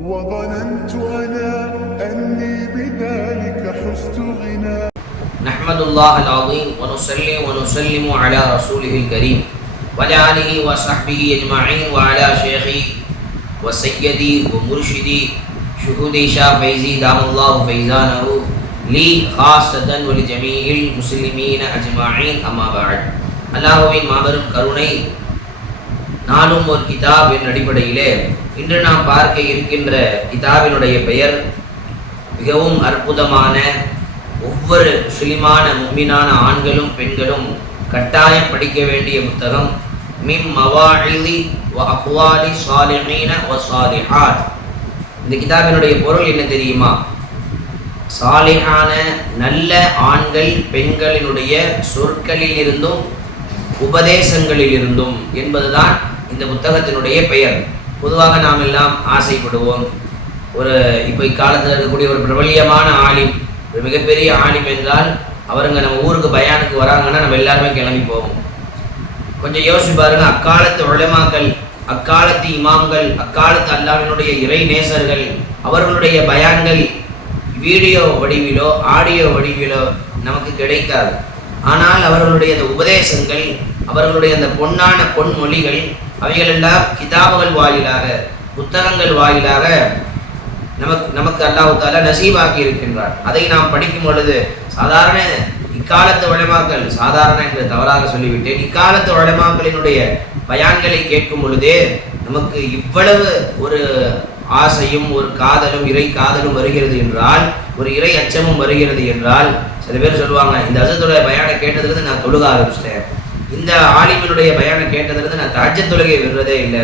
وظننت أنا أني بذلك حزت غنى نحمد الله العظيم ونصلي ونسلم على رسوله الكريم وعلى آله وصحبه أجمعين وعلى شيخي وسيدي ومرشدي شهودي شاه فيزي دام الله فيزانه لي خاصة ولجميع المسلمين أجمعين أما بعد அல்லாஹுவின் மாபெரும் கருணை நானும் ஒரு கிதாப் என்ற அடிப்படையிலே இன்று நாம் பார்க்க இருக்கின்ற கிதாபினுடைய பெயர் மிகவும் அற்புதமான ஒவ்வொரு முஸ்லிமான மும்மினான ஆண்களும் பெண்களும் கட்டாயம் படிக்க வேண்டிய புத்தகம். மிம் மவாழி வ அக்வாலி சாலிஹீன வ சாலிஹாத். இந்த கிதாபினுடைய பொருள் என்ன தெரியுமா? சாலிஹான நல்ல ஆண்கள் பெண்களினுடைய சொற்களில் இருந்தும் உபதேசங்களில் இருந்தும் என்பதுதான் இந்த புத்தகத்தினுடைய பெயர். பொதுவாக நாம் எல்லாம் ஆசைப்படுவோம். ஒரு இப்போ இக்காலத்தில் இருக்கக்கூடிய ஒரு பிரபல்யமான ஆலிம் ஒரு மிகப்பெரிய ஆலிம் என்றால் அவருங்க நம்ம ஊருக்கு பயானுக்கு வராங்கன்னா நம்ம எல்லாருமே கிளம்பி போவோம். கொஞ்சம் யோசிச்சு பாருங்க அக்காலத்து உலமாக்கள் அக்காலத்து இமாம்கள் அக்காலத்து அல்லாவினுடைய இறை நேசர்கள் அவர்களுடைய பயான்கள் வீடியோ வடிவிலோ ஆடியோ வடிவிலோ நமக்கு கிடைக்காது. ஆனால் அவர்களுடைய அந்த உபதேசங்கள் அவர்களுடைய அந்த பொன்னான பொன்மொழிகள் அவைகளெல்லாம் கிதாபுகள் வாயிலாக புத்தகங்கள் வாயிலாக நமக்கு நமக்கு அல்லாஹு தாலா இருக்கின்றார் அதை நாம் படிக்கும் பொழுது சாதாரண இக்காலத்து உலமாக்கள் சாதாரண என்று தவறாக சொல்லிவிட்டேன். இக்காலத்து உலமாக்களினுடைய பயான்களை கேட்கும் பொழுதே நமக்கு இவ்வளவு ஒரு ஆசையும் ஒரு காதலும் இறை காதலும் வருகிறது என்றால் ஒரு இறை அச்சமும் வருகிறது என்றால் சில பேர் சொல்லுவாங்க இந்த அசத்துடைய பயானை கேட்டதுலேருந்து நான் தொழுக ஆரம்பிச்சிட்டேன். இந்த ஆலிமனுடைய பயானை கேட்டதுலேருந்து நான் தாஜ்ய தொழுகை விடுறதே இல்லை.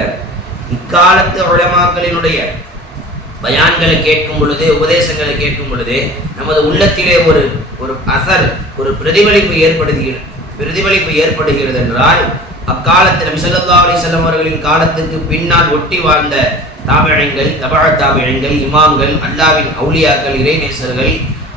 இக்காலத்து உலமாக்களினுடைய பயான்களை கேட்கும் பொழுது உபதேசங்களை கேட்கும் பொழுது நமது உள்ளத்திலே ஒரு ஒரு அசர் ஒரு பிரதிபலிப்பு ஏற்படுகிறது பிரதிபலிப்பு ஏற்படுகிறது என்றால் அக்காலத்தில் நபிசல்லா அலிசல்லம் அவர்களின் காலத்துக்கு பின்னால் ஒட்டி வாழ்ந்த தாபிழங்கள் தபா தாபிழங்கள் இமாம்கள் அல்லாவின் அவுளியாக்கள் இறைநேசர்கள்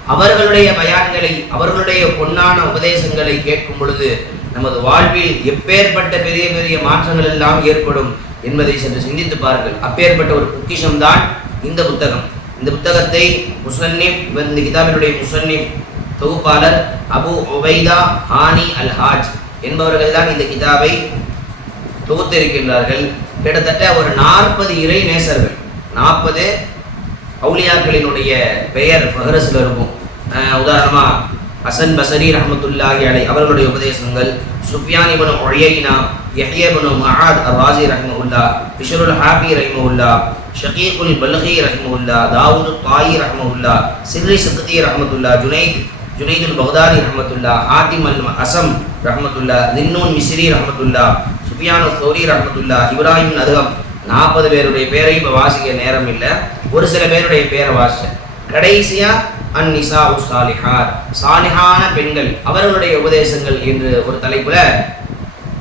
அவர்களுடைய பயான்களை அவர்களுடைய பொன்னான உபதேசங்களை கேட்கும் பொழுது நமது வாழ்வில் எப்பேற்பட்ட பெரிய பெரிய மாற்றங்கள் எல்லாம் ஏற்படும் என்பதை சென்று சிந்தித்து பாருங்கள். அப்பேற்பட்ட ஒரு பொக்கிஷம்தான் இந்த புத்தகம். இந்த புத்தகத்தை முசன்னிப் இவர் இந்த கிதாபினுடைய முசன்னிப் தொகுப்பாளர் அபு ஒபைதா ஹானி அல் ஹாஜ் என்பவர்கள் தான் இந்த கிதாபை தொகுத்திருக்கின்றார்கள். கிட்டத்தட்ட ஒரு நாற்பது இறை நேசர்கள் நாற்பது அவுளியாக்களினுடைய பெயர் ஃபஹரஸில் இருக்கும். உதாரணமாக ஹசன் பசரி ரஹமத்துல்லாஹி அலை அவர்களுடைய உபதேசங்கள் சுஃபியான் இபனு ஒழையினா யஹ்ய மஹாத் அவாசி ரஹ்மவுல்லா பிஷருல் ஹாபி ரஹ்மவுல்லா ஷகீகுல் பல்ஹி ரஹ்மவுல்லா தாவூது தாயி ரஹ்மவுல்லா சிர்ரி சக்தி ரஹமத்துல்லா ஜுனைத் ஜுனைதுல் பக்தாதி ரஹமத்துல்லா ஹாத்திம் அல் அசம் ரஹமத்துல்லா தின்னூன் மிஸ்ரி ரஹமத்துல்லா சுஃபியானு சௌரி ரஹமத்துல்லா இப்ராஹிம் நதுகம் நாற்பது பேருடைய பேரையும் இப்போ வாசிக்க நேரம் இல்லை. ஒரு சில பேருடைய பேரை வாசித்தேன் கடைசியா அந்நிசா சாலிஹார். சாலிஹான பெண்கள் அவர்களுடைய உபதேசங்கள் என்று ஒரு தலைப்புல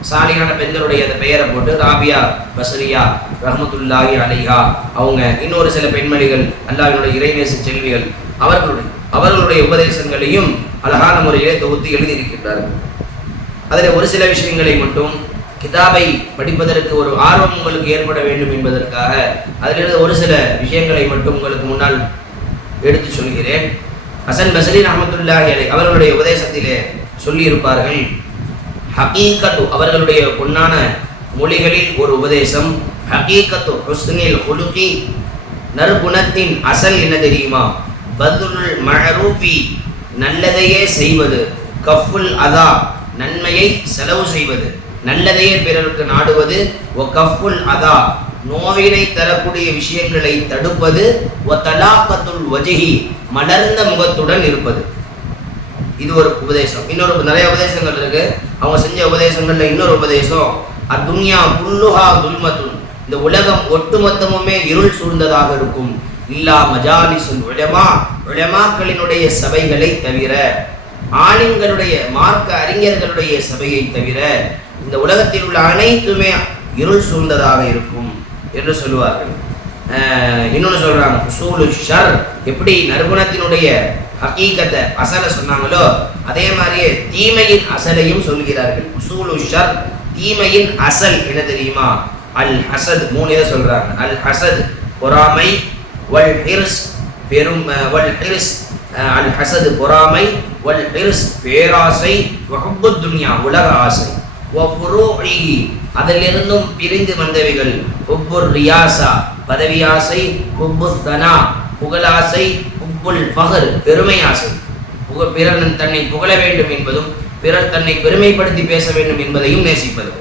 சாலிஹான பெண்களுடைய அந்த பெயரை போட்டு ராபியா பசரியா ரஹமத்துல்லாஹி அலிஹா அவங்க இன்னொரு சில பெண்மணிகள் அல்லாவினுடைய இறைநேச செல்விகள் அவர்களுடைய அவர்களுடைய உபதேசங்களையும் அழகான முறையிலே தொகுத்து எழுதியிருக்கின்றார்கள். அதில் ஒரு சில விஷயங்களை மட்டும் கிதாபை படிப்பதற்கு ஒரு ஆர்வம் உங்களுக்கு ஏற்பட வேண்டும் என்பதற்காக அதிலிருந்து ஒரு சில விஷயங்களை மட்டும் உங்களுக்கு முன்னால் எடுத்து சொல்கிறேன். ஹசன் பசலி ரஹமத்துல்லாஹி அலை அவர்களுடைய உபதேசத்திலே சொல்லியிருப்பார்கள் ஹகீகத்து அவர்களுடைய பொன்னான மொழிகளில் ஒரு உபதேசம் ஹகீகத்து ஹுஸ்னில் ஹுலுகி நற்குணத்தின் அசல் என்ன தெரியுமா? பதுல் மழரூபி நல்லதையே செய்வது கஃபுல் அதா நன்மையை செலவு செய்வது நல்லதையே பிறருக்கு நாடுவது ஒ கஃபுல் அதா நோயினை தரக்கூடிய விஷயங்களை தடுப்பது ஒ வஜகி மலர்ந்த முகத்துடன் இருப்பது. இது ஒரு உபதேசம். இன்னொரு நிறைய உபதேசங்கள் இருக்கு. அவங்க செஞ்ச உபதேசங்கள்ல இன்னொரு உபதேசம். அத்துன்யா புல்லுஹா துல்மத்துன். இந்த உலகம் ஒட்டுமொத்தமுமே இருள் சூழ்ந்ததாக இருக்கும். இல்லா மஜாலிசுன் உலமா உலமாக்களினுடைய சபைகளை தவிர ஆலிம்களுடைய மார்க்க அறிஞர்களுடைய சபையை தவிர இந்த உலகத்தில் உள்ள அனைத்துமே இருள் சூழ்ந்ததாக இருக்கும். என்று சொல்லுவார்கள். இன்னொன்று சொல்கிறாங்க சூலு ஷர் எப்படி நறுமணத்தினுடைய ஹக்கீகத்தை அசலை சொன்னாங்களோ அதே மாதிரியே தீமையின் அசலையும் சொல்கிறார்கள். உசூலு ஷர் தீமையின் அசல் என்ன தெரியுமா? அல் ஹசத் மூணு இதை சொல்கிறாங்க அல் ஹசத் பொறாமை வல் ஹிர்ஸ் பெரும் வல் ஹிர்ஸ் அல் ஹசது பொறாமை வல் ஹிர்ஸ் பேராசை வகுப்பு துன்யா உலக ஆசை. அதிலிருந்தும் பிரிந்து வந்தவைகள். ஹுப்புர் ரியாசா. பதவியாசை ஒப்பு தனா புகழாசை உப்புல் பகர் பெருமை ஆசை புக பிறன் தன்னை புகழ வேண்டும் என்பதும் பிறர் தன்னை பெருமைப்படுத்தி பேச வேண்டும் என்பதையும் நேசிப்பது.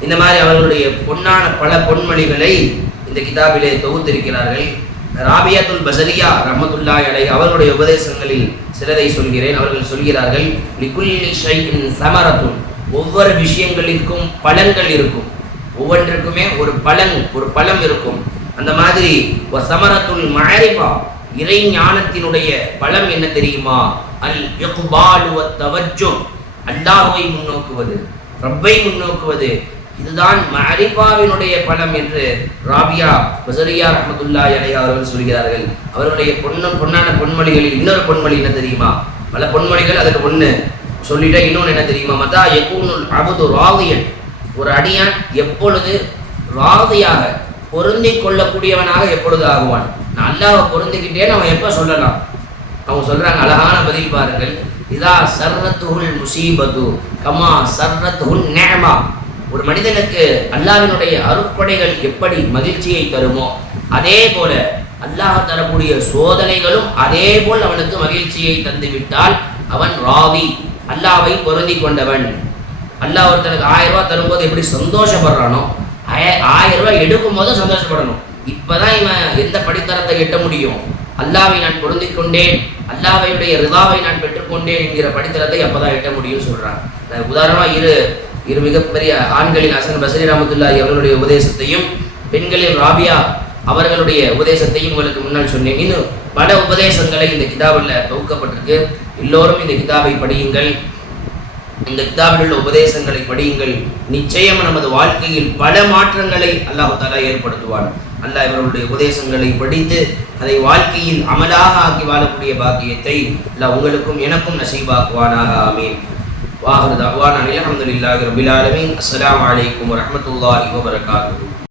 இந்த மாதிரி அவர்களுடைய பொன்னான பல பொன்மொழிகளை இந்த கிதாபிலே தொகுத்திருக்கிறார்கள். ராபியாத்துல் பசரியா ரஹமத்துல்லாஹி அலை அவர்களுடைய உபதேசங்களில் சிலதை சொல்கிறேன். அவர்கள் சொல்கிறார்கள் சமரத்துன் ஒவ்வொரு விஷயங்களிற்கும் பலன்கள் இருக்கும். ஒவ்வொன்றுக்குமே ஒரு பலன் ஒரு பலம் இருக்கும். அந்த மாதிரி சமரத்துள் மஅரிஃபா இறை ஞானத்தினுடைய பலம் என்ன தெரியுமா? அல் யகுபாலுவ வத்தவஜ்ஜு அல்லாஹுவை முன்னோக்குவது ரப்பை முன்னோக்குவது. இதுதான் மரிபாவினுடைய பலம் என்று ராபியா பசரியா ரஹ்மத்துல்லாஹி அலைஹி அவர்கள் சொல்கிறார்கள். அவர்களுடைய பொன்ன பொன்னான பொன்மொழிகளில் இன்னொரு பொன்மொழி என்ன தெரியுமா? பல பொன்மொழிகள் அதற்கு ஒன்று சொல்லிட்டா இன்னொன்று என்ன தெரியுமா மதா யகூனுல் அபுது ராதியன் ஒரு அடியான் எப்பொழுது ராதியாக பொருந்தி கொள்ளக்கூடியவனாக எப்பொழுது ஆகுவான்? நான் அல்லாஹ்வை பொருந்திக்கிட்டேன்னு அவன் எப்போ சொல்லலாம்? அவங்க சொல்கிறாங்க அழகான பதில் பாருங்கள். இதா சர்ரத்துஹுல் முசீபத்து கமா சர்ரத்துஹுல் நேமா ஒரு மனிதனுக்கு அல்லாவினுடைய அருட்படைகள் எப்படி மகிழ்ச்சியை தருமோ அதே போல அல்லாஹ் தரக்கூடிய சோதனைகளும் அதே போல் அவனுக்கு மகிழ்ச்சியை தந்துவிட்டால் அவன் ராவி அல்லாவை பொருந்தி கொண்டவன். அல்லாஹ் ஒருத்தனுக்கு ஆயிரம் ரூபா தரும்போது எப்படி சந்தோஷப்படுறானோ ஆய- ஆயிரம் ரூபாய் எடுக்கும் போதும் சந்தோஷப்படணும். இப்போதான் இவன் எந்த படித்தரத்தை எட்ட முடியும்? அல்லாவை நான் பொருந்தி கொண்டேன் அல்லாவையுடைய ரிதாவை நான் பெற்றுக்கொண்டேன் என்கிற படித்தரத்தை அப்போதான் எட்ட முடியும்னு சொல்றான் உதாரணமாக இரு இரு மிகப்பெரிய ஆண்களின் அசன் பசரி ரஹமத்துல்லாஹி அவர்களுடைய உபதேசத்தையும் பெண்களின் ராபியா அவர்களுடைய உபதேசத்தையும் உங்களுக்கு முன்னால் சொன்னேன். இன்னும் பல உபதேசங்களை இந்த கிதாபில் தொகுக்கப்பட்டிருக்கு. எல்லோரும் இந்த கிதாபை படியுங்கள். இந்த கிதாபில் உள்ள உபதேசங்களை படியுங்கள். நிச்சயம் நமது வாழ்க்கையில் பல மாற்றங்களை அல்லாஹ் தாலா ஏற்படுத்துவான். அல்லாஹ் இவர்களுடைய உபதேசங்களை படித்து அதை வாழ்க்கையில் அமலாக ஆக்கி வாழக்கூடிய பாக்கியத்தை அல்லாஹ் உங்களுக்கும் எனக்கும் நசீபாக்குவானாக. ஆமீன். வாகனது தவான் அல்ஹம்துலில்லாஹி ரபில் ஆலமீன். அஸ்ஸலாமு அலைக்கும் வரஹ்மத்துல்லாஹி வபரகாத்துஹு.